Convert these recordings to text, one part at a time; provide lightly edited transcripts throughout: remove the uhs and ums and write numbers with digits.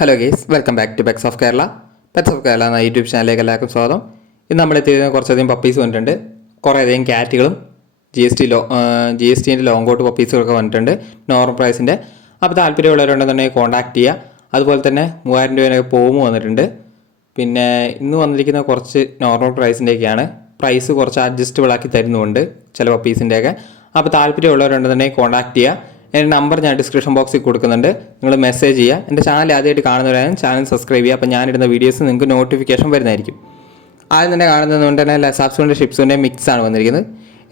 Hello guys, welcome back to pets of Kerala. Pets of Kerala എന്ന YouTube ചാനലിലേക്ക് എല്ലാവർക്കും സ്വാഗതം. ഇന്ന് നമ്മൾ എത്തിയിരുന്ന കുറച്ചധികം പപ്പീസ് വന്നിട്ടുണ്ട്. കുറേയധികം ക്യാറ്റുകളും ജി എസ് ടിൻ്റെ ലോങ് കോട്ട് പപ്പീസുകളൊക്കെ വന്നിട്ടുണ്ട് നോർമൽ പ്രൈസിൻ്റെ. അപ്പോൾ താല്പര്യമുള്ളവരുണ്ടെന്നുണ്ടെങ്കിൽ കോൺടാക്ട് ചെയ്യുക. അതുപോലെ തന്നെ 3000 രൂപയൊക്കെ പോവും വന്നിട്ടുണ്ട്. പിന്നെ ഇന്ന് വന്നിരിക്കുന്ന കുറച്ച് നോർമൽ പ്രൈസിൻ്റെയൊക്കെയാണ്. പ്രൈസ് കുറച്ച് അഡ്ജസ്റ്റബിൾ ആക്കി തരുന്നുണ്ട് ചില പപ്പീസിൻ്റെയൊക്കെ. അപ്പോൾ താല്പര്യമുള്ളവരുണ്ടെന്നുണ്ടെങ്കിൽ കോൺടാക്ട് ചെയ്യുക. എൻ്റെ നമ്പർ ഞാൻ ഡിസ്ക്രിപ്ഷൻ ബോക്സിൽ കൊടുക്കുന്നുണ്ട്. നിങ്ങൾ മെസ്സേജ് ചെയ്യുക. എൻ്റെ ചാനൽ ആദ്യമായിട്ട് കാണുന്നവരാണ് ചാനൽ സബ്സ്ക്രൈബ് ചെയ്യുക. അപ്പോൾ ഞാനിടുന്ന വീഡിയോസ് നിങ്ങൾക്ക് നോട്ടിഫിക്കേഷൻ വരുന്നതായിരിക്കും. ആദ്യം തന്നെ കാണുന്നതുകൊണ്ട് തന്നെ ലസാപ്സിൻ്റെ ഷിപ്സിൻ്റെ മിക്സ് ആണ് വന്നിരിക്കുന്നത്.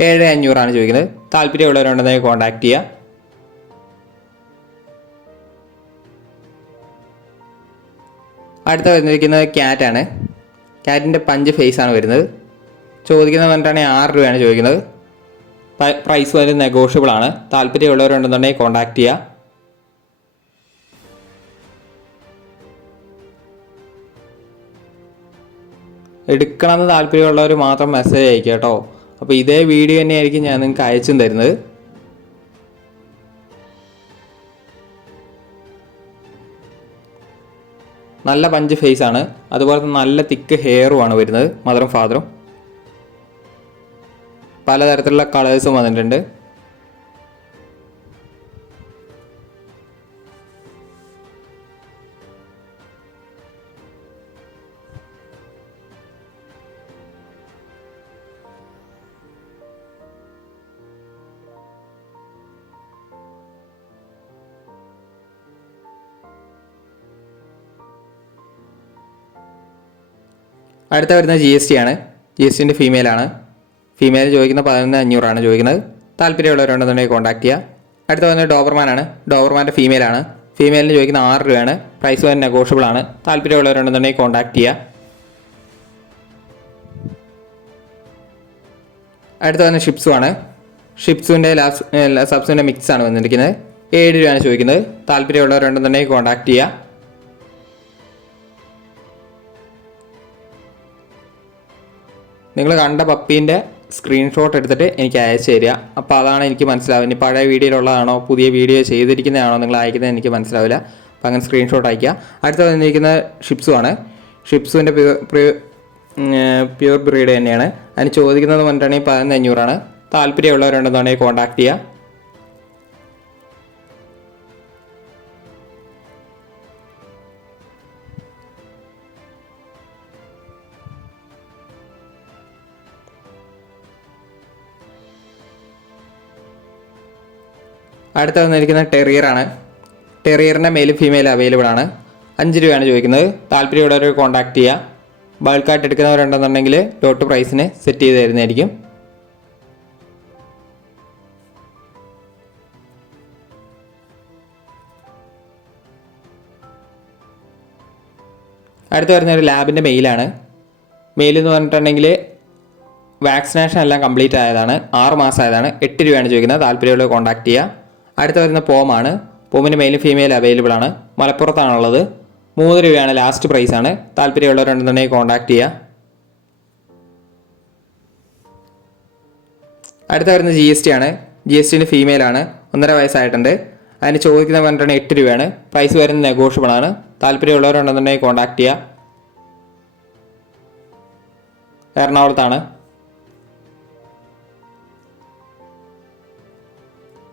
7500 ചോദിക്കുന്നത്. താല്പര്യമുള്ളവരുണ്ടെങ്കിൽ കോൺടാക്ട് ചെയ്യുക. അടുത്ത വന്നിരിക്കുന്നത് ക്യാറ്റാണ്. ക്യാറ്റിൻ്റെ പഞ്ച് ഫേസ് ആണ് വരുന്നത്. ചോദിക്കുന്നത് പറഞ്ഞിട്ടാണെങ്കിൽ 6 രൂപയാണ് ചോദിക്കുന്നത്. പ്രൈസ് വരെ നെഗോഷ്യബിൾ ആണ്. താല്പര്യമുള്ളവരുണ്ടെന്നുണ്ടെങ്കിൽ കോൺടാക്ട് ചെയ്യുക. എടുക്കണമെന്ന് താല്പര്യമുള്ളവർ മാത്രം മെസ്സേജ് അയക്കുക കേട്ടോ. അപ്പോൾ ഇതേ വീഡിയോ തന്നെയായിരിക്കും ഞാൻ നിങ്ങൾക്ക് അയച്ചും തരുന്നത്. നല്ല പഞ്ച് ഫേസ് ആണ്. അതുപോലെ തന്നെ നല്ല തിക്ക് ഹെയറും ആണ് വരുന്നത്. മദറും ഫാദറും പലതരത്തിലുള്ള കളേഴ്സും വന്നിട്ടുണ്ട്. അടുത്ത വരുന്ന ജി എസ് ടി ആണ്. ജി എസ് ടിൻ്റെ ഫീമെയിലാണ്. ഫീമെയിൽ ചോദിക്കുന്ന 11,500 ചോദിക്കുന്നത്. താല്പര്യമുള്ളവരുണ്ടെന്നുണ്ടെങ്കിൽ കോൺടാക്ട് ചെയ്യുക. അടുത്ത വരുന്നത് ഡോബർമാനാണ്. ഡോബർമാൻ്റെ ഫീമെയിലാണ്. ഫീമെയിലിന് ചോദിക്കുന്ന 6 രൂപയാണ്. പ്രൈസ് വരെ നെഗോഷ്യബിൾ ആണ്. താല്പര്യമുള്ളവരുണ്ടെന്നുണ്ടെങ്കിൽ കോൺടാക്ട് ചെയ്യുക. അടുത്ത വരുന്ന ഷിപ്സു ആണ്. ഷിപ്സുവിൻ്റെ സബ്സിൻ്റെ മിക്സ് ആണ് വന്നിരിക്കുന്നത്. 7 രൂപയാണ് ചോദിക്കുന്നത്. താല്പര്യമുള്ളവരുണ്ടെന്നുണ്ടെങ്കിൽ കോൺടാക്ട് ചെയ്യുക. നിങ്ങൾ കണ്ട പപ്പീൻ്റെ സ്ക്രീൻഷോട്ട് എടുത്തിട്ട് എനിക്ക് അയച്ചു തരിക. അപ്പോൾ അതാണ് എനിക്ക് മനസ്സിലാവുക. ഇനി പഴയ വീഡിയോയിലുള്ളതാണോ പുതിയ വീഡിയോ ചെയ്തിരിക്കുന്നതാണോ നിങ്ങൾ അയക്കുന്നത് എനിക്ക് മനസ്സിലാവില്ല. അപ്പോൾ അങ്ങനെ സ്ക്രീൻഷോട്ട് അയക്കുക. അടുത്ത വന്നിരിക്കുന്ന ഷിപ്സു ആണ്. ഷിപ്സുവിൻ്റെ പ്യൂർ ബ്രീഡ് തന്നെയാണ്. അതിന് ചോദിക്കുന്നത് പറഞ്ഞിട്ടുണ്ടെങ്കിൽ 11,500. താല്പര്യമുള്ളവരുണ്ടെന്നുണ്ടെങ്കിൽ കോൺടാക്ട് ചെയ്യുക. അടുത്ത വന്നിരിക്കുന്നത് ടെറിയറാണ്. ടെറിയറിൻ്റെ മെയിലും ഫീമെയിലും അവൈലബിൾ ആണ്. 5 രൂപയാണ് ചോദിക്കുന്നത്. താല്പര്യമുള്ളവർ കോൺടാക്ട് ചെയ്യുക. ബൾക്കായിട്ട് എടുക്കുന്നവരുണ്ടെന്നുണ്ടെങ്കിൽ ലോട്ട് പ്രൈസിന് സെറ്റ് ചെയ്ത് തരുന്നതായിരിക്കും. അടുത്ത് വരുന്ന ഒരു ലാബിൻ്റെ മെയിലാണ്. മെയിൽ എന്ന് പറഞ്ഞിട്ടുണ്ടെങ്കിൽ വാക്സിനേഷൻ എല്ലാം കംപ്ലീറ്റ് ആയതാണ്. 6 മാസം ആയതാണ്. 8 രൂപയാണ് ചോദിക്കുന്നത്. താല്പര്യമുള്ളവർ കോൺടാക്ട് ചെയ്യുക. അടുത്ത വരുന്ന പോമാണ്. പോമിന് മെയിലും ഫീമെയിൽ അവൈലബിൾ ആണ്. മലപ്പുറത്താണുള്ളത്. 3 രൂപയാണ് ലാസ്റ്റ് പ്രൈസാണ്. താല്പര്യമുള്ളവരുണ്ടെന്നുണ്ടെങ്കിൽ കോൺടാക്ട് ചെയ്യുക. അടുത്ത വരുന്ന ജി എസ് ടി ആണ്. ജി എസ് ടിൻ്റെ ഫീമെയിലാണ്. 1.5 വയസ്സായിട്ടുണ്ട്. അതിന് ചോദിക്കുന്ന പറഞ്ഞിട്ടുണ്ടെങ്കിൽ 8 രൂപയാണ്. പ്രൈസ് വരുന്നത് നെഗോഷ്യബിൾ ആണ്. താല്പര്യമുള്ളവരുണ്ടെന്നുണ്ടെങ്കിൽ കോൺടാക്ട് ചെയ്യുക. എറണാകുളത്താണ്.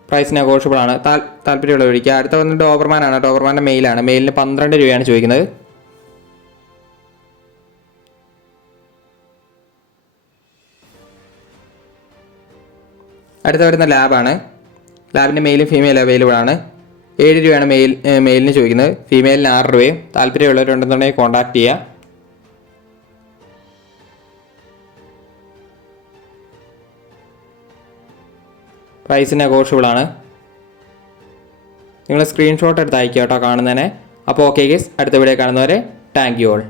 പ്രൈസ് നെഗോഷ്യബിൾ ആണ്. താല്പര്യമുള്ള വിളിക്കുക. അടുത്ത വന്ന് ഡോബർമാനാണ്. ഡോബർമാൻ്റെ മെയിലാണ്. മെയിലിന് 12 രൂപയാണ് ചോദിക്കുന്നത്. അടുത്ത വരുന്ന ലാബാണ്. ലാബിൻ്റെ മെയിലും ഫീമെയിൽ അവൈലബിൾ ആണ്. 7 രൂപയാണ് മെയിലിന് ചോദിക്കുന്നത്. ഫീമെയിലിന് 6 രൂപയും. താല്പര്യമുള്ളവരുണ്ടെന്നുണ്ടെങ്കിൽ കോൺടാക്ട് ചെയ്യുക. പ്രൈസ് നെഗോഷ്യബിൾ ആണ്. നിങ്ങൾ സ്ക്രീൻഷോട്ട് എടുത്ത് അയക്കുക കേട്ടോ കാണുന്നതിനെ. അപ്പോൾ ഓക്കെ ഗൈസ്, അടുത്ത വീഡിയോ കാണുന്നവരെ താങ്ക് യു ഓൾ.